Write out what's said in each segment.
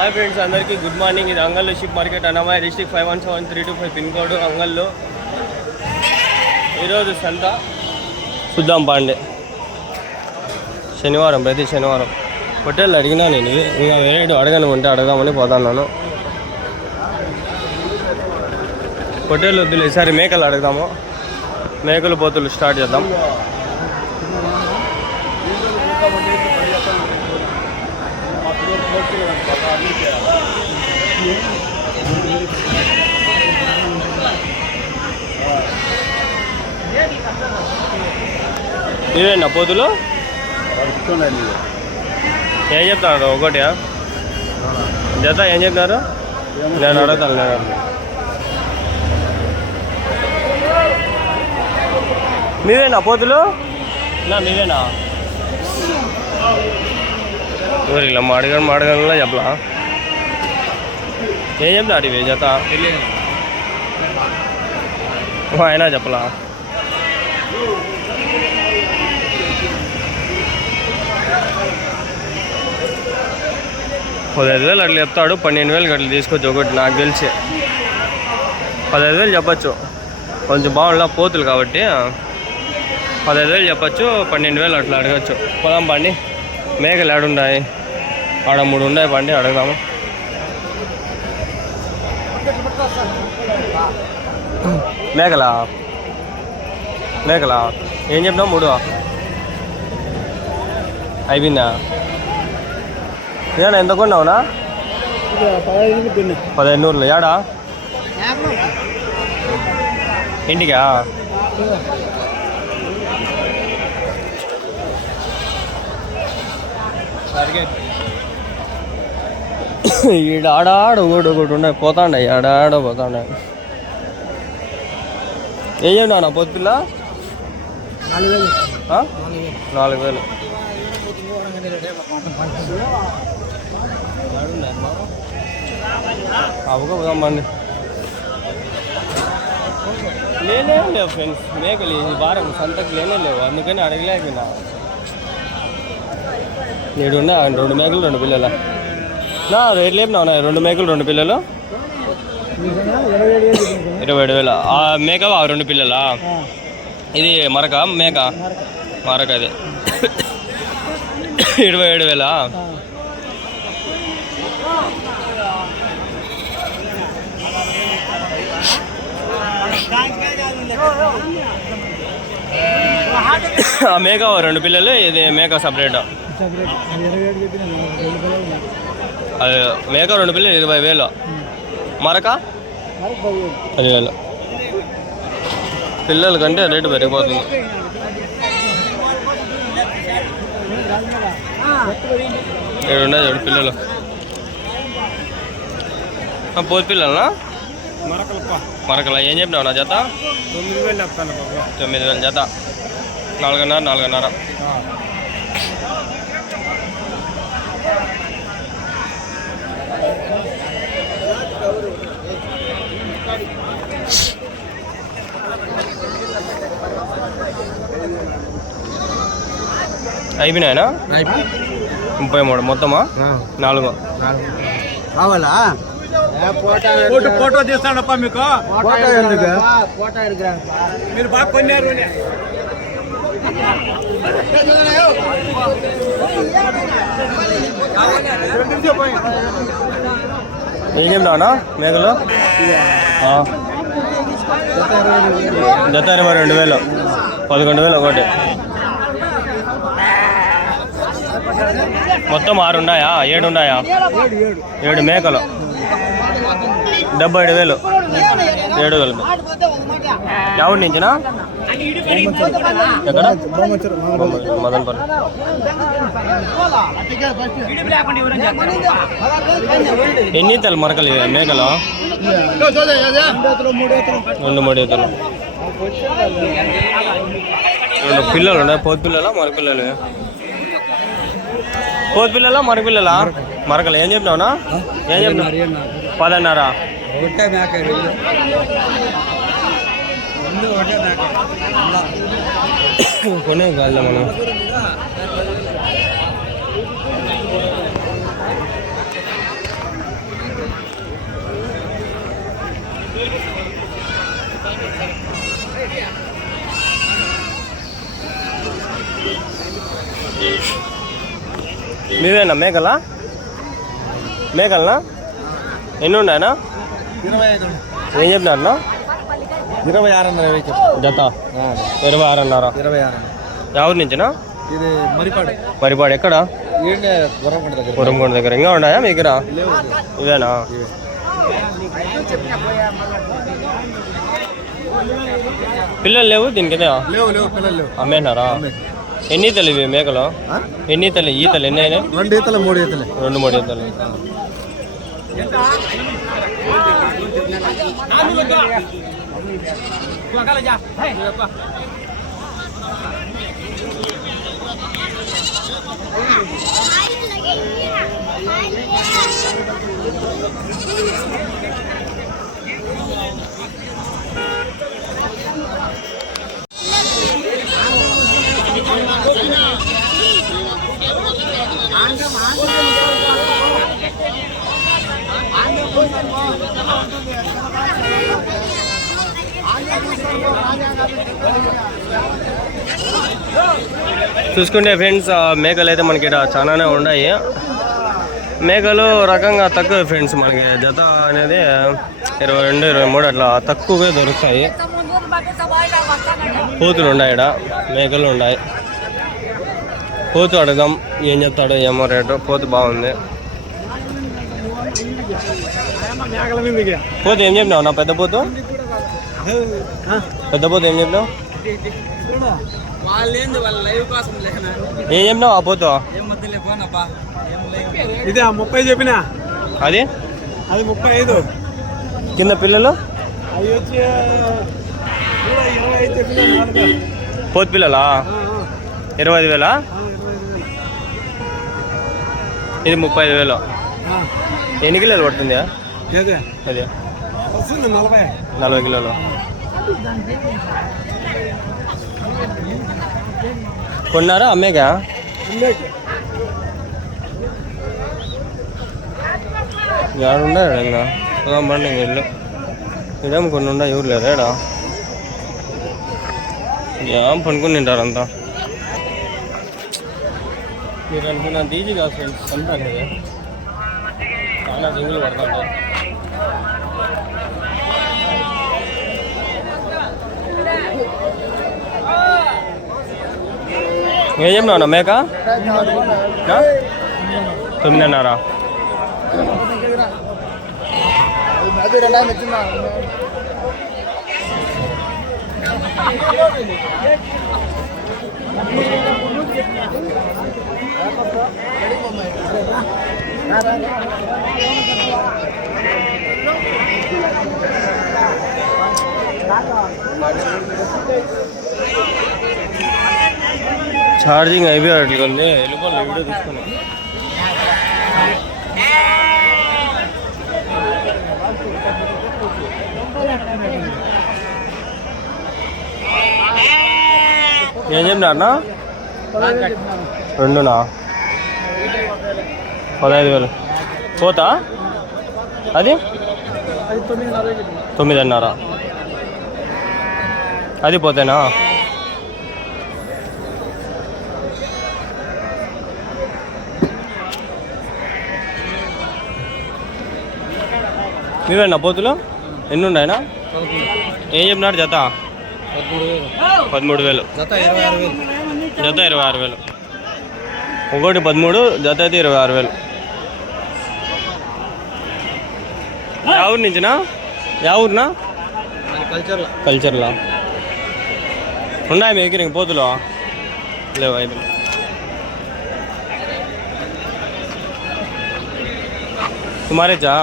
Hi friends, అందరికీ good morning. ఇది అంగల్లో sheep market, Annamayya district 517325 pin code అంగల్లో. ఈరోజు సంత చూద్దాం పాండే. శనివారం, ప్రతి శనివారం. హోటల్ అడిగినా నేను, ఇంకా వేరే అడగను ఉంటే అడగామని పోతున్నాను. హోటల్ వద్దులే, ఈసారి మేకలు అడుగుదాము. మేకలు పోతులు స్టార్ట్ చేద్దాం. ఇవేనా పోతులు? ఏం చెప్తారు ఒకటి జత? ఏం చెప్తున్నారు? నేను అడుగుతాను. మీవేనా పోతులు? మీవేనా? ఇలా మాడగల చెప్పలా? ఏం చెప్తాడు ఇవి జత? అయినా చెప్పలా? 15,000 అట్లా చెప్తాడు. 12,000 అట్లా తీసుకొచ్చి ఒకటి నాకు తెలిసి 15,000 చెప్పచ్చు. కొంచెం బాగుండా పోతులు కాబట్టి 15,000 చెప్పచ్చు. 12,000 అట్లా అడగచ్చు. పోదాం పండి. మేకలు ఏడున్నాయి? ఆడ 3 ఉన్నాయి పండి, అడుగుదాము. మేకలా ఏం చెప్తావు? 3 అయిపోయిందా? ఏనా ఎంత కొన్నావునా? 15,000. ఏడా ఇంటికా? ఈడ ఆడాడ ఒకటి ఉన్నాయి, పోతాండాయి. ఆడాడ పోతాండాయి. ఏం చెప్పినా పొత్తులా? 4,000. అవ్వక పోదామండి. లేనే లేవు ఫ్రెండ్స్ మేకలు ఈ వారం సంతకు లేనే లేవు, అందుకని అడగలేకపోయినా. నేడున్నా 2 మేకలు 2 పిల్లల. నా రేట్ లేపినా? 2 మేకలు 2 పిల్లలు 27,000. ఆ మేక 2 పిల్లలా? ఇది మరక మేక? మరక అది 27,000. ఆ మేక 2 పిల్లలు, ఇది మేక సపరేట్. అది మేక 2 పిల్లలు 20,000. మరక 10,000. పిల్లల కంటే రేటు పెరిగిపోతుంది. ఉన్నాయి 2 పిల్లలు. పోతు పిల్లలనా? మరకలా ఏం చెప్పినావు నా జత? 9,000 చెప్తాను. 9,000 జత. 4,500. అయిపోయినాయనా? 33 మొత్తమా? 4 కావాలా? ఫోటో తీస్తాడప్ప మీకు. మీరు బాగా కొన్నారు. ఏం చెప్తావునా మేకలు? జత 22,000. 11,000 ఒకటి. మొత్తం 6 ఉన్నాయా? 7 ఉన్నాయా? 7 మేకలు 77,000. 7 కలిపి. ఎవరి నుంచినా? ఎక్కడ? మదన్పల్లి. ఎన్ని ఈతలు మరకలు మేకలు? 2-3 ఈతలు. 2 పిల్లలు ఉన్నాయి. పోతు పిల్లలా మరక పిల్లలు? పోతు పిల్లలా మరక పిల్లలా? మరకలు ఏం చెప్పినావునా? ఏం చెప్పినావు? 10,500. కొనే కాదు మనం. మీవేనా మేకలా? మేకలనా? ఎన్ని ఉన్నాయనా? 25. ఏం చెప్పినారనా? 26 జత 26.5. 26. ఎవరి నుంచినా? ఇది మరిపాడు. మరిపాడు ఎక్కడ? గురంకొండ దగ్గర. ఇంకా ఉన్నాయా మీ దగ్గర? ఇవేనా? పిల్లలు లేవు దీనికి? లేవు పిల్లలు లేవు. అమ్మేనారా? ఎన్ని ఈతలు ఇవి మేకలు? ఎన్ని ఈతలు? ఈతలు ఎన్ని అయినాయి? 2 ఈతలు 3 ఈతలు. 2-3 ఈతలు. చూసుకుంటే ఫ్రెండ్స్ మేకలు అయితే మనకి ఇక్కడ చాలానే ఉన్నాయి. మేకలు రకంగా తక్కువ ఫ్రెండ్స్, మనకి జత అనేది 22-23 అట్లా తక్కువగా దొరుకుతాయి. పోతులు ఉన్నాయి ఇక్కడ, మేకలు ఉన్నాయి. పోతు అడగం ఏం చెప్తాడో ఏమో రేటు. పోతు బాగుంది. పోతు ఏం చెప్పినావు నా? పెద్ద పోతు ఏం చెప్పినావు? ఏం చెప్పినావు ఆ పోతు? ఇదే 30 చెప్పినా. అది 35. కింద పిల్లలు అవి వచ్చి 25 చెప్పినా. పోతు పిల్లలా? 25,000. ఇది 35,000. ఎన్ని కిలోలు పడుతుంది అది? 40 కిలోలు. కొన్నారా అమ్మేగా? ఏడున్నాడు ఇంకా బండి ఇల్లు ఇదేం కొన్ని ఉన్నాయి. ఎవరు లేదా ఏడా? ఏం పనుకుని తింటారు అంతా. మీరు అనుకున్నంత ఈజీ కాదు ఫ్రెండ్స్. అంతా అనేది చాలా జింగులు పడుతుంటాయి. ఏం చెప్పినా మేక? 9.5. ఛార్జింగ్ అయిపోయేట్లుంది. వెళ్ళిపోవాలి వీడియో తీసుకుని. ఏం చెప్పినారనా? 2నా? 15,000. పోతా అది 9.5. అది పోతేనా? మీవేనా పోతులు? ఎన్ని ఉన్నాయనా? ఏం చెప్పినారు జత? 13,000. జత 26,000. జత 26,000. ఒకటి 13, జత అయితే 26,000. యా ఊరు నుంచినా? యా ఊరునా? కల్చర్లా. ఉన్నాయి మీ దగ్గర పోతులు? లేవు అయిపోయింది. तुम्हारे जा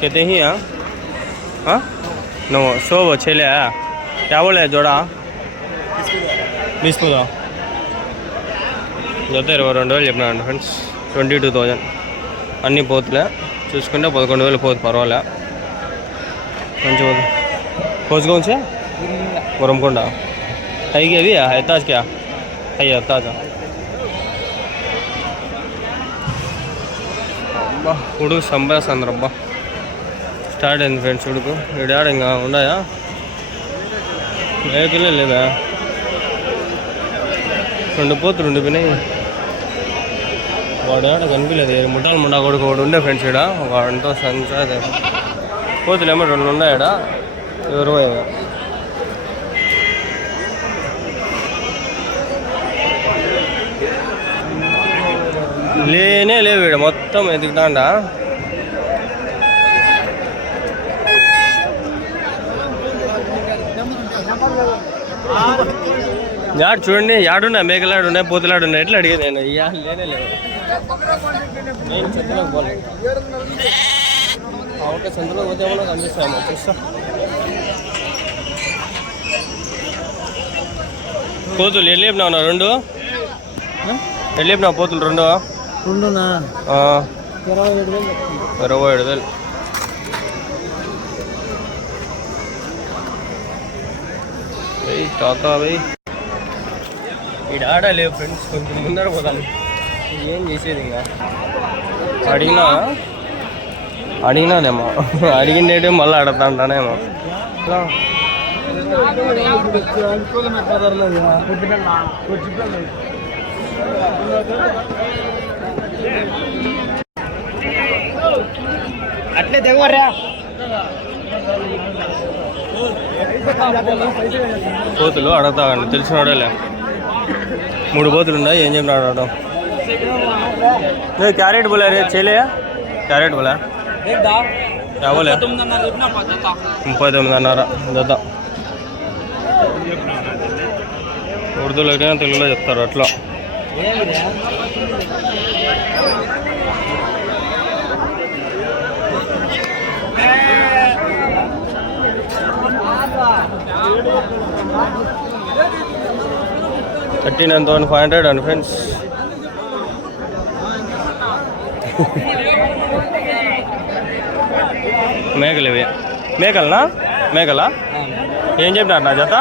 कहते ही हाँ नो 100 छेले क्या बोले जोड़ा 20 जता 22,000 చెప్పినాడు ఫ్రెండ్స్. 22,000 అన్ని పోతులే. చూసుకుంటే 11,000 పోతు పర్వాలే. మంచి పోతు. కోసుకొని से గురంకొండ है अभी है ताज क्या है ताजा ఉడుకు సంభాసంద్రబ్బా స్టార్ట్ అయింది ఫ్రెండ్స్. ఉడుకు ఈడాడ ఇంకా ఉన్నాయా మేకలే లేదా? 2 పోతులు ఉండిపోయినాయి. వాడు కనిపించలేదు ముఠాలు ముండా కొడుకు వాడు ఉండే ఫ్రెండ్స్ ఇక్కడ వాడంతో సంచా కోతులు ఏమో 2 ఉన్నాయాడ 20 లేనే లేవు ఇక్కడ మొత్తం ఎదుగుతాండా యాడ్ చూడండి యాడున్నా మేకలాడున్నాయి పోతులాడున్నాయి ఎట్లా అడిగేది నేను లేనే లేవు నేను చెత్తలోకి పోలేదు ఒక సంతలో పోతే ఏమన్నా కనిపిస్తామో చూస్తా పోతులు ఎల్లేపినావు 2 ఎల్లేపినావు పోతులు 2 27,000 టాకా వెయ్యి ఇక్కడ ఆడలేవు ఫ్రెండ్స్ కొంచెం ముందర పోతాను ఏం చేసేది ఇంకా అడిగినానేమో అడిగిండేటే మళ్ళీ అడతాంటానేమో అట్లే తెగవరా కోతులు అడగతాగండి తెలిసిన వాడేలే 3 కోతులు ఉన్నాయి ఏం చెప్పిన అడగడం క్యారెట్ बोला रे चले క్యారెట్ बोला क्या बोले 39.5 జత ఉర్దూలో అయితే తెలుగులో చెప్తారు అట్లా $39,500 అండి ఫ్రెండ్స్ మేకలు ఇవి మేకలా ఏం చెప్పినారు నా జత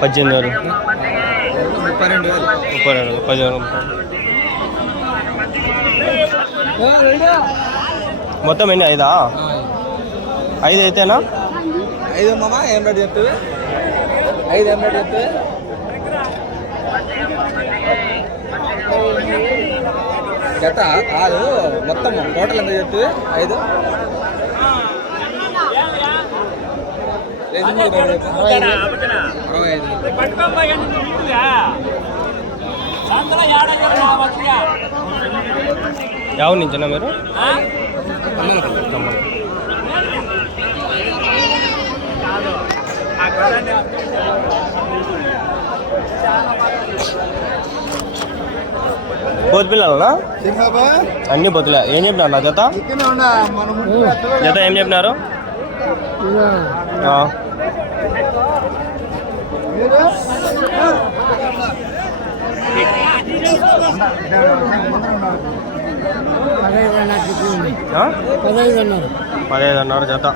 18,000 32,000 మొత్తం ఎన్ని 5 అయితేనా 5 మామ ఏం రేట్ చెప్తావే 5 ఏం రేట్ చెప్తావే జత కాదు మొత్తం టోటల్ ఎంత చెప్తావే 5 ಯಾವ నుంచేనా మీరు పోతు పిల్లలనా అన్ని పోతులే ఏం చెప్పినారు నా జత ఏం చెప్పినారు $15,500 జత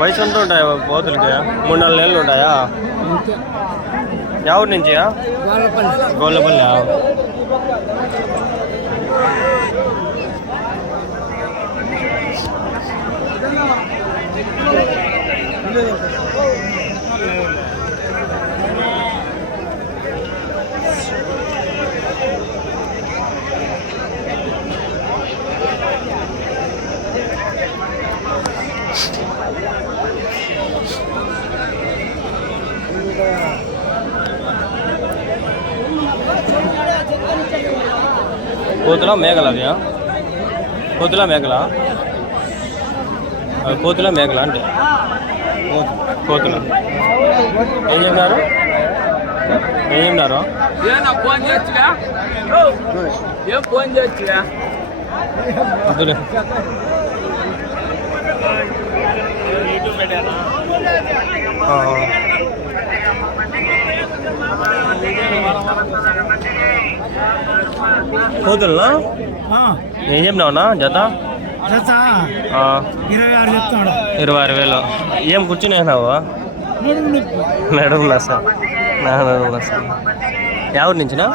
వయసు ఎంత ఉంటాయి పోతులకి 3-4 నెలలు ఉంటాయా ఎవరి నుంచి గోళ్ళపల్లి కోతులా మేకలా అవి కోతులా మేకలా కోతులా మేకలా అంటే కోతులా ఏం చెప్పినారు ఫోన్ చేయొచ్చుగా కోతులనా ఏం చెప్పినావునా జత 26,000 ఏం కూర్చునేసినావు నడుములా సార్ నడుములా సార్ ఎవరి నుంచినా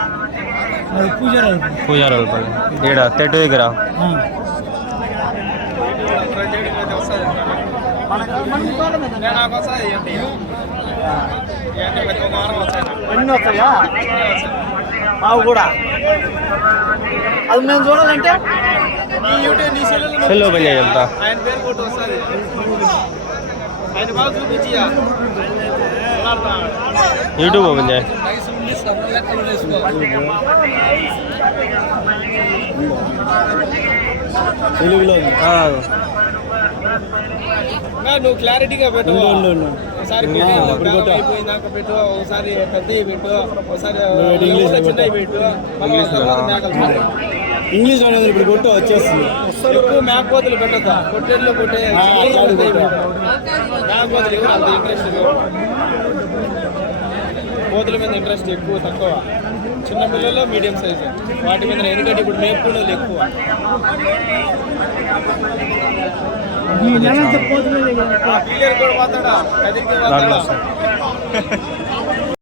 పూజారావుపల్లి ఈడ తెట్టు దగ్గర అన్నీ వస్తాయా మావు కూడా అది మేము చూడాలంటే సెల్ ఓపెన్ చేయ చెప్తా. ఆయన పేరు కొట్టు వస్తుంది. ఆయన బాగా చూపించి యూట్యూబ్ ఓపెన్ చేయ. తెలుగులో నువ్వు క్లారిటీగా పెట్టు. ఒకసారి అయిపోయిందాక పెట్టు, ఒకసారి పెద్దవి పెట్టు, ఒకసారి చిన్నవి పెట్టు. ఇంగ్లీష్ అనేది ఇప్పుడు కొట్టు వచ్చేస్తుంది. ఎక్కువ మేకపోతులు పెట్టద్దా, కొట్టేట్లో కొట్టే మేకపోతులు ఎవరు అంత ఇంట్రెస్ట్ కోతుల మీద ఇంట్రెస్ట్ ఎక్కువ తక్కువ. చిన్న పిల్లలు మీడియం సైజు వాటి మీద, ఎందుకంటే ఇప్పుడు మేపుకున్నది ఎక్కువ. క్లియర్ కూడా మాట్లాడా, కదిరికి మాట్లాడా.